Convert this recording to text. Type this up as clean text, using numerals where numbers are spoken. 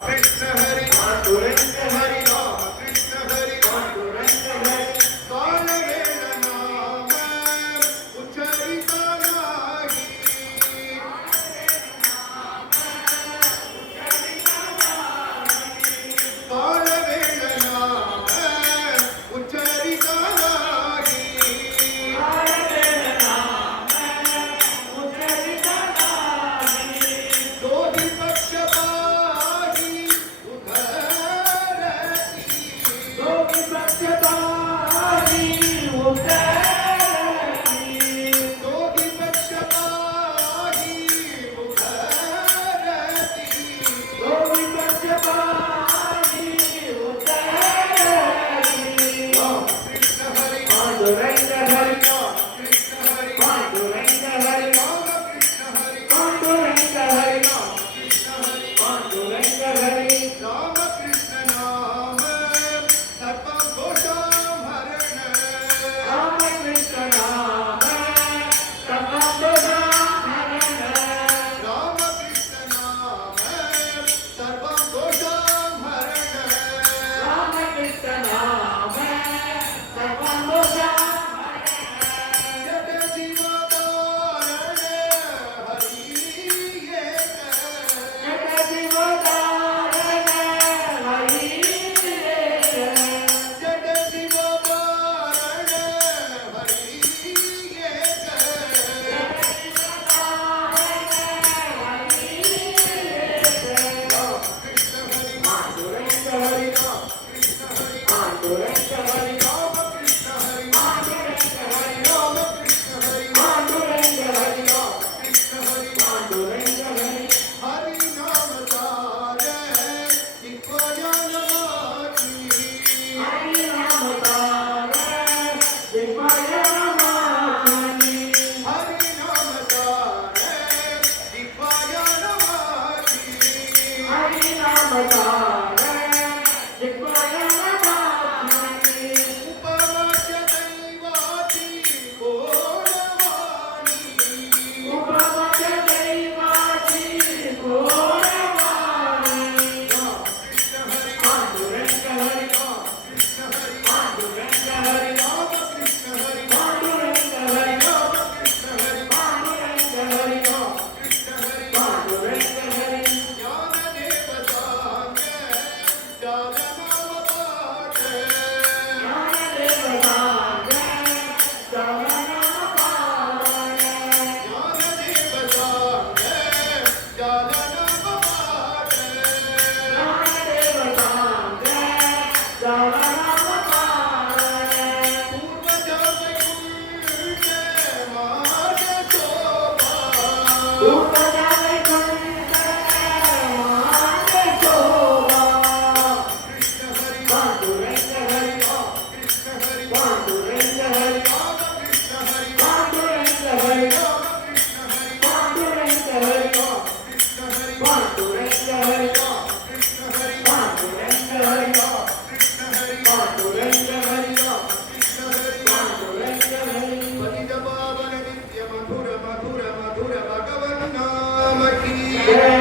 कृष्ण हरी पांडुरंग हरी राम कृष्ण हरी पांडुरंग हरी कालवेल नाम उच्चरिता नाही कालवेल नाम उच्चरिता नाही दोन्ही पक्ष पाही उधरती दोघी पक्षपाती उतरती दोन्ही पक्ष पाही उधरती दोघी पक्षपाती उतरती राम कृष्ण हरी पांडुरंग हरी राम कृष्ण हरी पांडुरंग हरी राम कृष्ण हरी पांडुरंग हरी राम कृष्ण हरी पांडुरंग हरी राम कृष्ण नाम सर्व दोषां हरण राम कृष्ण नाम सर्वदोषाहरण राम कृष्ण नाम सर्व दोषां हरण राम कृष्ण नाम सर्वदोषाहरण जग जीवदारण हरि एक जगजीवधारण हरी जग जीवदारण हरि एक राम कृष्ण हरि पांडुरंग हरी राम कृष्ण हरि पांडुरंग हरी राम कृष्ण हरि पांडुरंग हरी राम कृष्ण हरि पांडुरंग हरी राम कृष्ण हरि पांडुरंग हरी हरि नाम सारे दिग्वजन वाची हरी नाम सारे दिग्वजन वाची हरि नाम सारे दिग्वजन वाची हरी नाम सारे दिग्वजन वाची उपवाच्य दैवाची गोडवाणी उपवच दैवाची गोडवाणी राम कृष्ण हरि पांडुरंग हरी राम कृष्ण हरि पांडुरंग हरी राम कृष्ण हरि पांडुरंग हरी राम कृष्ण हरि पांडुरंग हरी राम कृष्ण हरि पांडुरंग हरी ज्ञानदेव सांग ज्ञाननाम पाठ ज्ञानदेव सांग ज्ञाननाम पाठ ज्ञानदेव सांग ज्ञाननाम पाठ ज्ञानदेव सांग ज्ञाननाम पाठ पूर्वजा वैकुंठ मार्ग शोभा उपजा वैकुंठ मार्ग शोभा कृष्ण हरि पांडुरंग हरी कृष्ण हरि पांडुरंग हरी राम कृष्ण हरि पांडुरंग हरी राम कृष्ण हरि पांडुरंग हरी कृष्ण हरि पांडुरंग हरी कृष्ण हरि पांडुरंग हरी कृष्ण हरि पांडुरंग हरी कृष्ण हरि पांडुरंग हरी पतित पावन नित्य मधुर मधुर मधुर भगवन नाम की जय